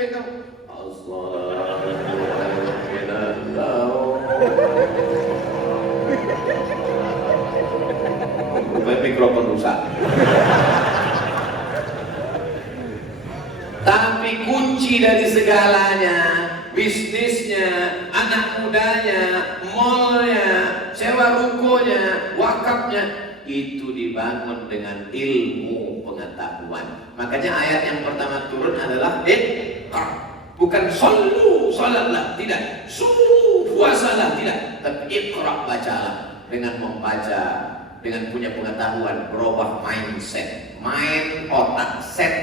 baik kamu. Assalamualaikum. Rupanya mikrofon rusak. Tapi kunci dari segalanya, bisnisnya, anak mudanya, mallnya, sewa rukonya, wakafnya, itu dibangun dengan ilmu pengetahuan. Makanya ayat yang pertama turun adalah bukan sallu salatlah, tidak, sumu puasalah, tidak, tapi iqra, bacalah. Dengan membaca, dengan punya pengetahuan, berubah mindset, main otak,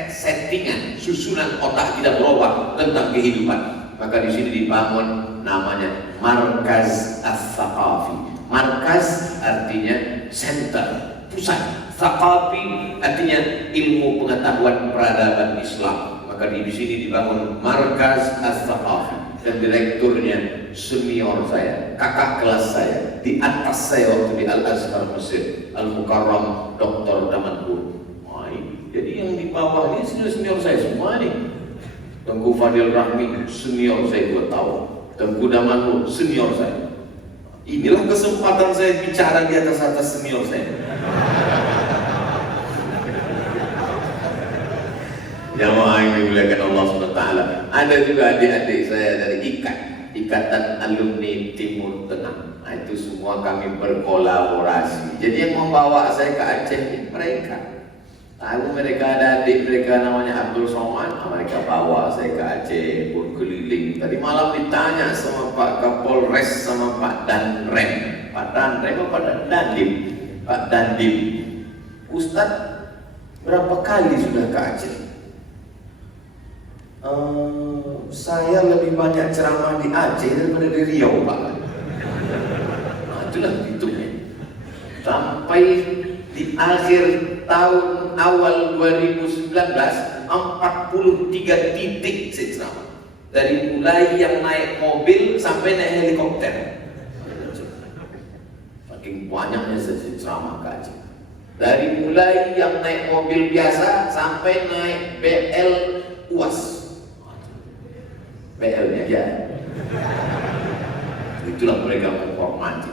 settingan, susunan otak tidak berubah tentang kehidupan. Maka di sini dibangun namanya Markaz As-Thaqafi. Markaz artinya center, pusat. Thaqafi artinya ilmu pengetahuan peradaban Islam. Maka di sini dibangun Markaz As-Thaqafi. Dan direkturnya senior saya, kakak kelas saya, di atas saya waktu di Al-Azhar Mesir, Al-Mukarram Dr. Damanhur. Jadi yang di bawah ini senior saya semua nih. Tengku Fadil Rahmi senior saya 2 tahun, Tengku Damanhur senior saya. Inilah kesempatan saya bicara di atas senior saya. Jamaah yang dimuliakan Allah SWT. Ada juga adik-adik saya dari Ikatan Alumni Timur Tengah. Nah, itu semua kami berkolaborasi. Jadi yang membawa saya ke Aceh mereka. Tahu mereka ada adik mereka namanya Abdul Somad. Mereka bawa saya ke Aceh berkeliling. Tadi malam ditanya sama Pak Kapolres sama Pak Danrem. Pak Danrem apa Pak Dandim? Pak Dandim. Ustadz, berapa kali sudah ke Aceh? Saya lebih banyak ceramah di Aceh daripada di Riau, Pak. Nah, itulah hitungnya. Sampai di akhir tahun awal 2019, 43 titik saya ceramah. Dari mulai yang naik mobil sampai naik helikopter. Saking banyaknya saya ceramah ke Aceh. Dari mulai yang naik mobil biasa sampai naik BL UAS. BL-nya ya. Itulah mereka menghormati.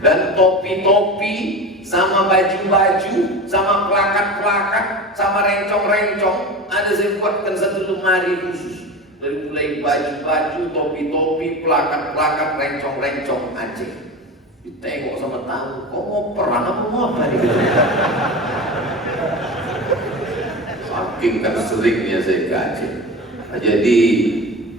Dan topi-topi sama baju-baju sama plakat-plakat sama rencong-rencong ada saya buatkan satu lemari khusus. Dari mulai baju-baju, topi-topi, plakat-plakat, rencong-rencong Aceh. Ditengok sama tamu, kok mau perang apa mau apa nih? Saking kan seringnya saya ke Aceh. Jadi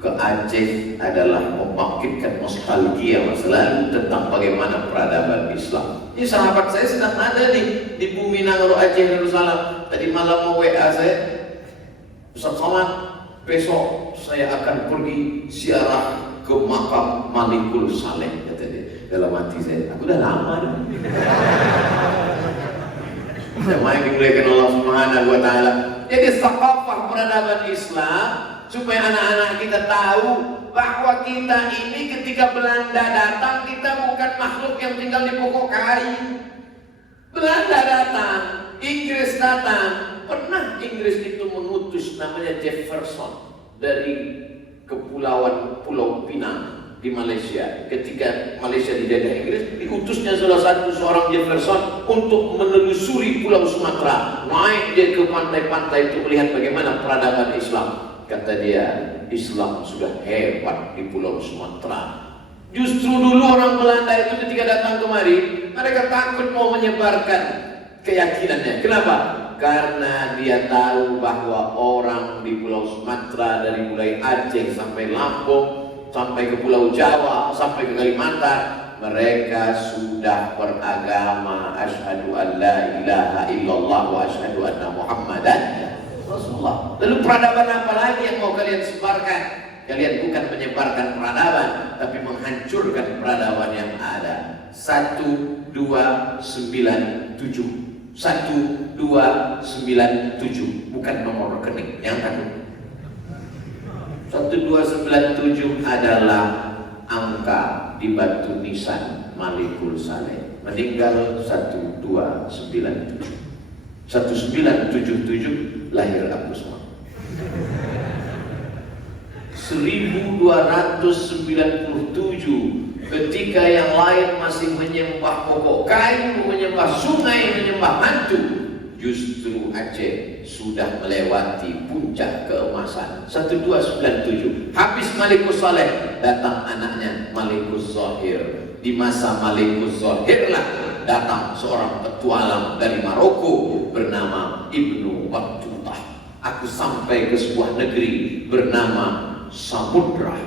ke Aceh adalah membangkitkan nostalgia masa lalu tentang bagaimana peradaban Islam. Ini sahabat saya sedang ada nih di bumi Nangro Aceh Darussalam. Tadi malam mau WA saya, Ustaz Somad, besok saya akan pergi ziarah ke makam Malikul Saleh, kata dia. Dalam hati saya, aku udah lama nih. Jemaah yang dimuliakan Allah Subhanahu wa Ta'ala. Jadi thaqafah peradaban Islam supaya anak-anak kita tahu bahwa kita ini ketika Belanda datang, kita bukan makhluk yang tinggal di pokok kayu. Belanda datang, Inggris datang. Pernah Inggris itu mengutus namanya Jefferson dari kepulauan Pulau Pinang di Malaysia. Ketika Malaysia dijajah Inggris, diutusnya seorang Jefferson untuk menelusuri Pulau Sumatera. Naik dia ke pantai-pantai untuk melihat bagaimana peradaban Islam. Kata dia, Islam sudah hebat di Pulau Sumatera. Justru dulu orang Belanda itu ketika datang kemari, mereka takut mau menyebarkan keyakinannya. Kenapa? Karena dia tahu bahwa orang di Pulau Sumatera dari mulai Aceh sampai Lampung, sampai ke Pulau Jawa, sampai ke Kalimantan, mereka sudah beragama asyhadu an la ilaha illallah wa asyhadu anna Muhammadan Rasulullah. Lalu peradaban apa lagi yang mau kalian sebarkan? Kalian bukan menyebarkan peradaban, tapi menghancurkan peradaban yang ada. 1297 1297 bukan nomor rekening yang takut. 1297 adalah angka di batu nisan Malikul Saleh. Meninggal 1297. 1977 lahir Abu Somad. 1297 ketika yang lain masih menyembah pokok kayu, menyembah sungai, menyembah hantu, justru Aceh sudah melewati puncak keemasan. 1297 habis Malikus Saleh, datang anaknya Malikus Zahir. Di masa Malikus Zahirlah datang seorang petualang dari Maroko bernama Ibnu Battuta. Aku sampai ke sebuah negeri bernama Samudra.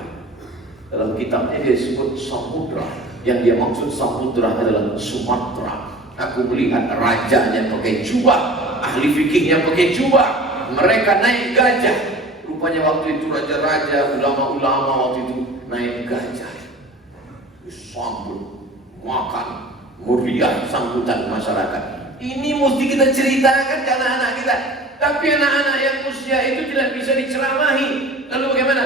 Dalam kitabnya dia sebut Samudra, yang dia maksud Samudra adalah Sumatera. Aku melihat rajanya pakai jubah, ahli fikihnya pakai jubah, mereka naik gajah. Rupanya waktu itu raja-raja, ulama-ulama waktu itu naik gajah, disambut, makan, meriah sambutan masyarakat. Ini mesti kita ceritakan ke anak-anak kita. Tapi anak-anak yang usia itu tidak bisa diceramahi. Lalu bagaimana?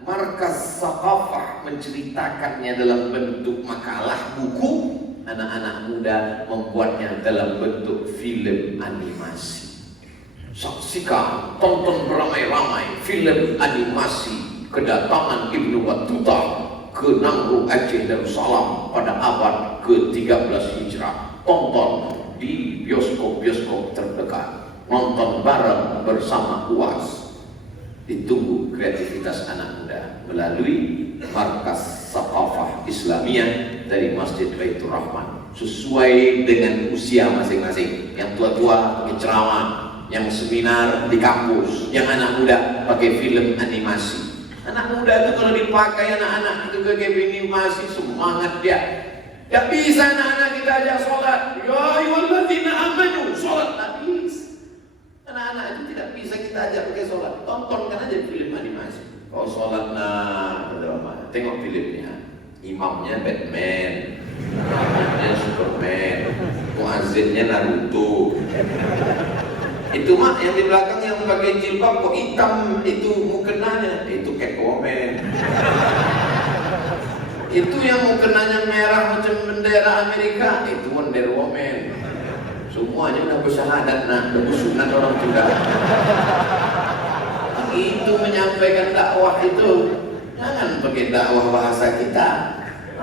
Markas Saqafah menceritakannya dalam bentuk makalah, buku. Anak-anak muda membuatnya dalam bentuk film animasi. Saksikan, tonton beramai-ramai film animasi kedatangan Ibnu Battuta ke Nangro Aceh Darussalam pada abad ke-13 Hijrah. Tonton di bioskop-bioskop terdekat. Nonton bareng bersama UAS. Ditunggu kreativitas anak muda melalui Markas Saqafah Islamiyah dari Masjid Baitur Rahman, sesuai dengan usia masing-masing. Yang tua-tua pakai ceramah, yang seminar di kampus, yang anak muda pakai film animasi. Anak muda itu kalau dipakai anak-anak itu ke game animasi, semangat dia. Gak bisa anak-anak kita ajak sholat. Ya ayyuhalladzina amanu, sholat tak bisa. Anak-anak itu tidak bisa kita ajak pakai sholat. Tontonkan aja film animasi. Kalau sholat, nah, tengok filmnya. Imamnya Batman, imamnya Superman, muazzinnya Naruto. Itu mak yang di belakang yang pakai jilbab kok hitam, itu mukenanya, itu Catwoman. Itu yang mukenanya merah macam bendera Amerika, itu Wonder Woman. Semuanya udah bersyahadat, nah, udah bersunat orang sudah. Itu menyampaikan dakwah itu, jangan pakai dakwah bahasa kita.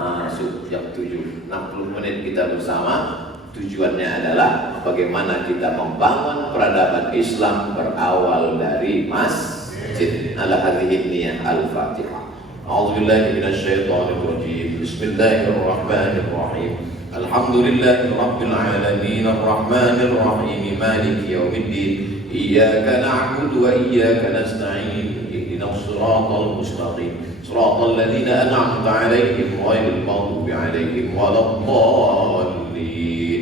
Masuk jam 7, 60 menit kita bersama. Tujuannya adalah bagaimana kita membangun peradaban Islam berawal dari masjid. Ala hadhihi niyah al-Fatihah. A'udzubillahi minasyaitonir rajim. Bismillahirrahmanirrahim. Alhamdulillahi rabbil alamin arrahmanir rahim maliki yaumiddin. Iyyaka na'budu wa iyyaka nasta'in. Ihdinas siratal mustaqim. Siratal ladzina an'amta 'alaihim ghairil maghdubi 'alaihim waladdallin.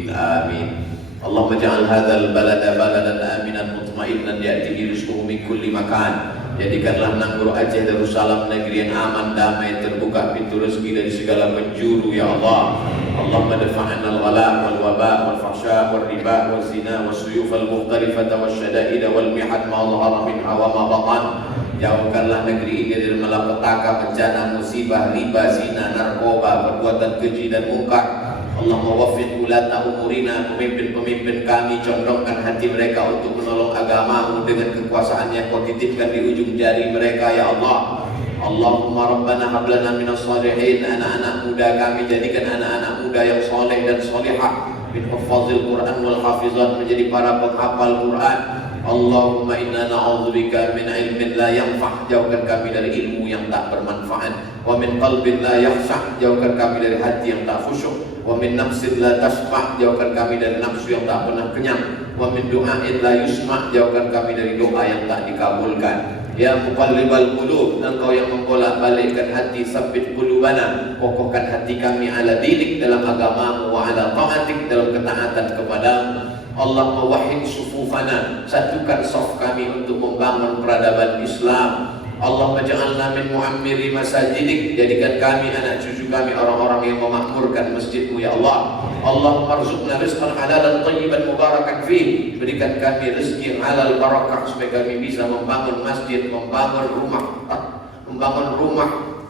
Amin. Allahumma ja'al hadzal balada baladan aminan mutma'innan ya'tihi rizquhu min kulli makan. Jadikanlah Nangro Aceh Darussalam negeri yang aman, damai, terbuka pintu rezeki dari segala penjuru, ya Allah. Allahumma dafa'na al-ghala wal waba wal fahsya wal riba wal zina wal suyuf al mukhtalifata wal syada'ida wal mihad ma dhahara minha wa ma batan. Jauhkanlah negeri ini dari malapetaka, bencana, musibah, riba, zina, narkoba, perbuatan keji dan mungkar. Allahumma waffiq ulata umurina, pemimpin-pemimpin kami, condongkan hati mereka untuk menolong agamamu dengan kekuasaan yang kau titipkan di ujung jari mereka, ya Allah. Allahumma rabbana hablana minas salihin. Anak-anak muda kami jadikan anak-anak muda yang soleh dan solihah, min hufazil Quran wal hafizat, menjadi para penghafal Quran. Allahumma inna na'udzubika min ilmin la yanfa', jauhkan kami dari ilmu yang tak bermanfaat. Wa min qalbin la yakhsha', jauhkan kami dari hati yang tak khusyuk. Wa min nafsin la tashba', jauhkan kami dari nafsu yang tak pernah kenyang. Wa min du'ain la yusma', jauhkan kami dari doa yang tak dikabulkan. Ya muqallibal qulub, engkau yang membolak-balikkan hati, sabbit qulubana, kokohkan hati kami ala dinik, dalam agamamu, wa ala ta'atik, dalam ketaatan kepadamu. Allah mewahid sufufana, satukan saf kami untuk membangun peradaban Islam. Allah maj'alna min mu'ammiri masajidik, jadikan kami, anak cucu kami, orang-orang yang memakmurkan masjidmu, ya Allah. Allah marzuqna rizqan halalan thayyiban mubarakan fih, berikan kami rezeki yang halal barakah supaya kami bisa membangun masjid, membangun rumah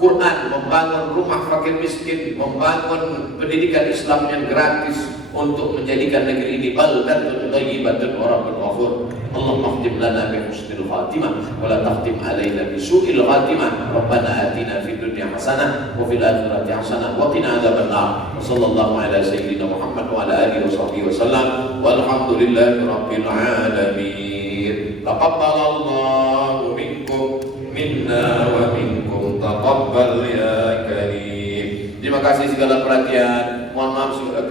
Quran, membangun rumah fakir miskin, membangun pendidikan Islam yang gratis. untuk menjadikan negeri ini baldatun thayyibatun wa rabbun ghafur. Allahumma khtim lana bi husnil khatimah wa la takhtim alaina bi su'il khatimah. Rabbana atina fid dunya hasanah wa fil akhirati hasanah wa qina adzabannar. Sallallahu ala sayyidina Muhammad wa ala alihi wa sahbihi wasallam. Walhamdulillahi rabbil alamin. Taqabbalallahu minkum minna wa minkum taqabbal ya karim. Terima kasih segala perhatian. Mohon maaf segala